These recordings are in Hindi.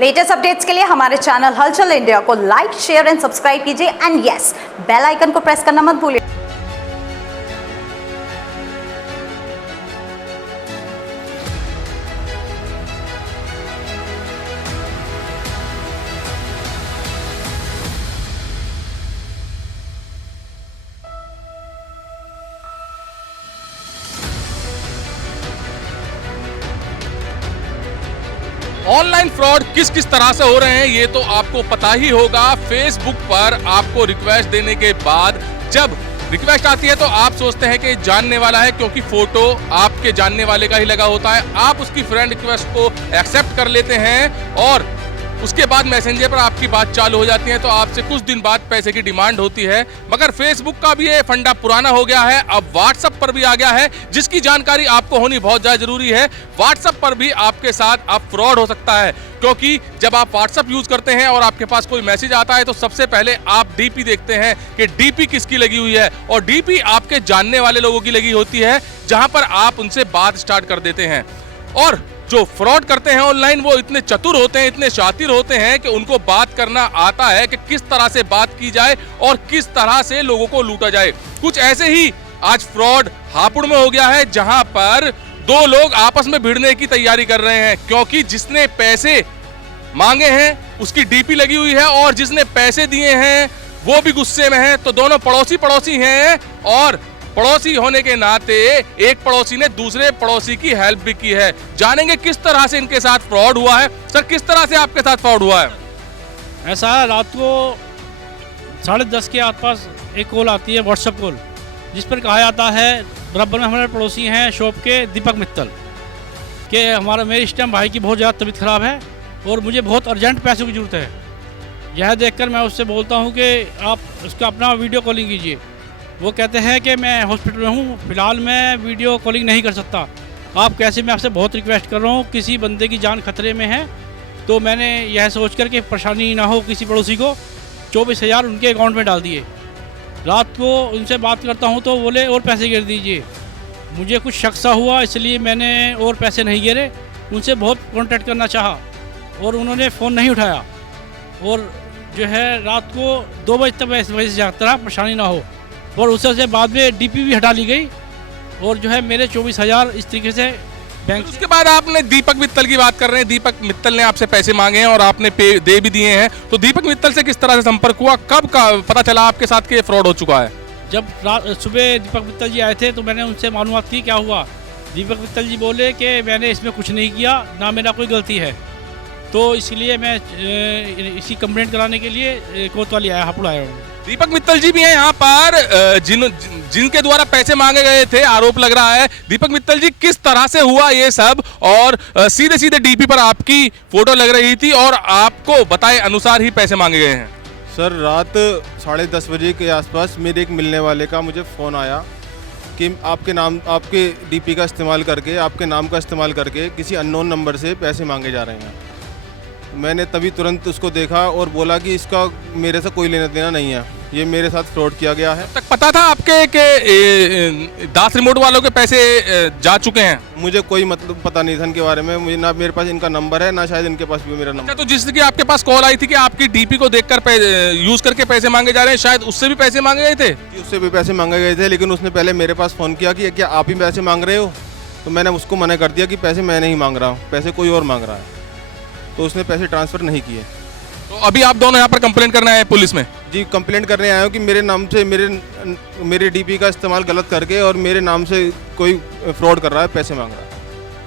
लेटेस्ट अपडेट्स के लिए हमारे चैनल हलचल इंडिया को लाइक, शेयर एंड सब्सक्राइब कीजिए एंड यस, बेल आइकन को प्रेस करना मत भूलिए। ऑनलाइन फ्रॉड किस किस तरह से हो रहे हैं ये तो आपको पता ही होगा। फेसबुक पर आपको रिक्वेस्ट देने के बाद जब रिक्वेस्ट आती है तो आप सोचते हैं कि जानने वाला है, क्योंकि फोटो आपके जानने वाले का ही लगा होता है। आप उसकी फ्रेंड रिक्वेस्ट को एक्सेप्ट कर लेते हैं और उसके बाद मैसेंजर पर आपकी बात चालू हो जाती है, तो आपसे कुछ दिन बाद पैसे की डिमांड होती है। मगर फेसबुक का भी ये फंडा पुराना हो गया है, अब व्हाट्सएप पर भी आ गया है, जिसकी जानकारी आपको होनी बहुत ज्यादा जरूरी है। व्हाट्सएप पर भी आपके साथ अब फ्रॉड हो सकता है, क्योंकि जब आप व्हाट्सएप यूज करते हैं और आपके पास कोई मैसेज आता है तो सबसे पहले आप डीपी देखते हैं कि डीपी किसकी लगी हुई है, और डीपी आपके जानने वाले लोगों की लगी होती है, जहां पर आप उनसे बात स्टार्ट कर देते हैं। और जो फ्रॉड करते हैं ऑनलाइन वो इतने चतुर होते हैं, इतने शातिर होते हैं कि उनको बात करना आता है कि किस तरह से बात की जाए और किस तरह से लोगों को लूटा जाए। कुछ ऐसे ही आज फ्रॉड हापुड़ में हो गया है, जहां पर दो लोग आपस में भिड़ने की तैयारी कर रहे हैं, क्योंकि जिसने पैसे मांगे हैं उसकी डीपी लगी हुई है और जिसने पैसे दिए हैं वो भी गुस्से में है। तो दोनों पड़ोसी हैं और पड़ोसी होने के नाते एक पड़ोसी ने दूसरे पड़ोसी की हेल्प भी की है। जानेंगे किस तरह से इनके साथ फ्रॉड हुआ है। सर, किस तरह से आपके साथ फ्रॉड हुआ है? ऐसा है, रात को 10:30 के आसपास एक कॉल आती है, व्हाट्सएप कॉल, जिस पर कहा जाता है बराबर में हमारे पड़ोसी हैं शॉप के दीपक मित्तल कि मेरे इस टाइम भाई की बहुत ज़्यादा तबीयत ख़राब है और मुझे बहुत अर्जेंट पैसों की ज़रूरत है। यह देखकर मैं उससे बोलता हूँ कि आप उसका अपना वीडियो कॉलिंग कीजिए। वो कहते हैं कि मैं हॉस्पिटल में हूँ, फिलहाल मैं वीडियो कॉलिंग नहीं कर सकता। आप कैसे, मैं आपसे बहुत रिक्वेस्ट कर रहा हूँ, किसी बंदे की जान खतरे में है। तो मैंने यह सोच कर कि परेशानी ना हो किसी पड़ोसी को, 24,000 उनके अकाउंट में डाल दिए। रात को उनसे बात करता हूँ तो बोले और पैसे गिर दीजिए। मुझे कुछ शक सा हुआ, इसलिए मैंने और पैसे नहीं गिरे। उनसे बहुत कॉन्टैक्ट करना चाहा और उन्होंने फ़ोन नहीं उठाया, और जो है रात को 2 बजे तक वैसे जागता रहा, परेशानी ना हो। और उससे बाद में डीपी भी हटा ली गई और जो है मेरे 24,000 इस तरीके से बैंक। उसके बाद आपने दीपक मित्तल की बात कर रहे हैं, दीपक मित्तल ने आपसे पैसे मांगे हैं और आपने पे दे भी दिए हैं। तो दीपक मित्तल से किस तरह से संपर्क हुआ, कब का पता चला आपके साथ कि फ्रॉड हो चुका है? जब सुबह दीपक मित्तल जी आए थे तो मैंने उनसे मालूमात की क्या हुआ। दीपक मित्तल जी बोले कि मैंने इसमें कुछ नहीं किया, ना मेरा कोई गलती है, तो इसलिए मैं इसी कंप्लेंट कराने के लिए कोतवाली आया, हापुड़ आया हूँ। दीपक मित्तल जी भी हैं यहाँ पर, जिनके द्वारा पैसे मांगे गए थे, आरोप लग रहा है। दीपक मित्तल जी, किस तरह से हुआ ये सब, और सीधे सीधे डीपी पर आपकी फोटो लग रही थी और आपको बताए अनुसार ही पैसे मांगे गए हैं? सर, रात 10:30 बजे के आसपास मेरे एक मिलने वाले का मुझे फ़ोन आया कि आपके डीपी का इस्तेमाल करके, आपके नाम का इस्तेमाल करके किसी अननोन नंबर से पैसे मांगे जा रहे हैं। मैंने तभी तुरंत उसको देखा और बोला कि इसका मेरे से कोई लेना देना नहीं है, ये मेरे साथ फ्रॉड किया गया है। तक पता था आपके कि दास रिमोट वालों के पैसे जा चुके हैं? मुझे कोई मतलब पता नहीं था इनके बारे में, मुझे ना मेरे पास इनका नंबर है, ना शायद इनके पास भी मेरा नंबर। तो जिसकी आपके पास कॉल आई थी कि आपकी डीपी को देखकर यूज करके पैसे मांगे जा रहे हैं, शायद उससे भी पैसे मांगे गए थे? उससे भी पैसे मांगे गए थे, लेकिन उसने पहले मेरे पास फ़ोन किया कि क्या आप ही पैसे मांग रहे हो। तो मैंने उसको मना कर दिया कि पैसे मैं नहीं मांग रहा हूँ, पैसे कोई और मांग रहा है। तो उसने पैसे ट्रांसफ़र नहीं किए। तो अभी आप दोनों यहाँ पर कंप्लेंट करने आए पुलिस में? जी, कंप्लेंट करने आया हूँ कि मेरे नाम से मेरे डीपी का इस्तेमाल गलत करके और मेरे नाम से कोई फ्रॉड कर रहा है, पैसे मांग रहा है।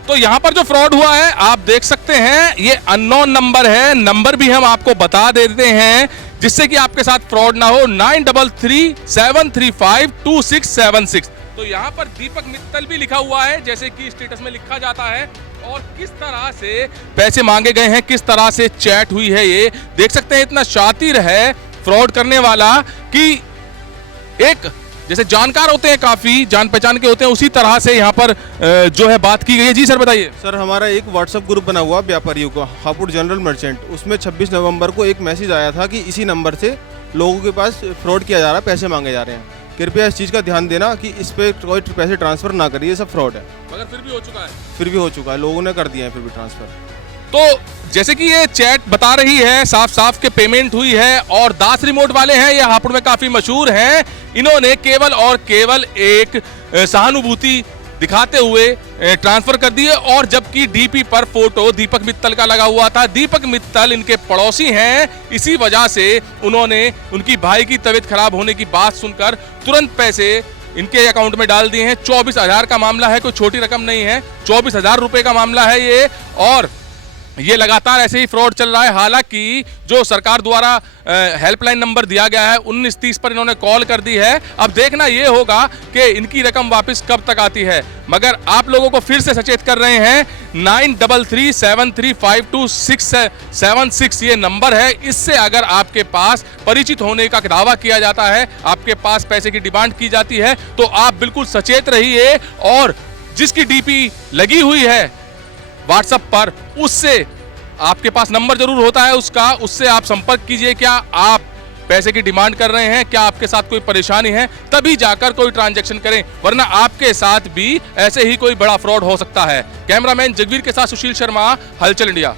तो यहाँ पर जो फ्रॉड हुआ है आप देख सकते हैं, ये अननोन नंबर है। नंबर भी हम आपको बता देते हैं जिससे कि आपके साथ फ्रॉड ना हो। 9337352676। तो यहाँ पर दीपक मित्तल भी लिखा हुआ है, जैसे कि स्टेटस में लिखा जाता है, और किस तरह से पैसे मांगे गए हैं, किस तरह से चैट हुई है, ये देख सकते हैं। इतना शातिर है फ्रॉड करने वाला कि एक जैसे जानकार होते हैं, काफी जान पहचान के होते हैं, उसी तरह से यहाँ पर जो है बात की गई है। जी सर, बताइए। सर, हमारा एक व्हाट्सएप ग्रुप बना हुआ व्यापारियों का, हापुड़ जनरल मर्चेंट। उसमें 26 नवंबर को एक मैसेज आया था कि इसी नंबर से लोगों के पास फ्रॉड किया जा रहा है, पैसे मांगे जा रहे हैं। कृपया इस चीज़ का ध्यान देना कि इस पे कोई पैसे ट्रांसफ़र ना करिए, सब फ्रॉड है। मगर फिर भी हो चुका है? फिर भी हो चुका है, लोगों ने कर दिया है फिर भी ट्रांसफ़र। तो जैसे कि ये चैट बता रही है साफ साफ के पेमेंट हुई है, और दास रिमोट वाले हैं, ये हापुड़ में काफी मशहूर हैं। इन्होंने केवल और केवल एक सहानुभूति दिखाते हुए ट्रांसफर कर दिए, और जबकि डीपी पर फोटो दीपक मित्तल का लगा हुआ था। दीपक मित्तल इनके पड़ोसी हैं, इसी वजह से उन्होंने उनकी भाई की तबीयत खराब होने की बात सुनकर तुरंत पैसे इनके अकाउंट में डाल दिए हैं। 24,000 का मामला है, कोई छोटी रकम नहीं है, 24,000 रुपए का मामला है ये, और ये लगातार ऐसे ही फ्रॉड चल रहा है। हालांकि जो सरकार द्वारा हेल्पलाइन नंबर दिया गया है 1930 पर इन्होंने कॉल कर दी है। अब देखना ये होगा कि इनकी रकम वापस कब तक आती है, मगर आप लोगों को फिर से सचेत कर रहे हैं 9337352676 ये नंबर है। इससे अगर आपके पास परिचित होने का दावा किया जाता है, आपके पास पैसे की डिमांड की जाती है, तो आप बिल्कुल सचेत रहिए, और जिसकी डीपी लगी हुई है व्हाट्सएप पर, उससे आपके पास नंबर जरूर होता है उसका, उससे आप संपर्क कीजिए। क्या आप पैसे की डिमांड कर रहे हैं, क्या आपके साथ कोई परेशानी है, तभी जाकर कोई ट्रांजैक्शन करें, वरना आपके साथ भी ऐसे ही कोई बड़ा फ्रॉड हो सकता है। कैमरामैन जगवीर के साथ सुशील शर्मा, हलचल इंडिया।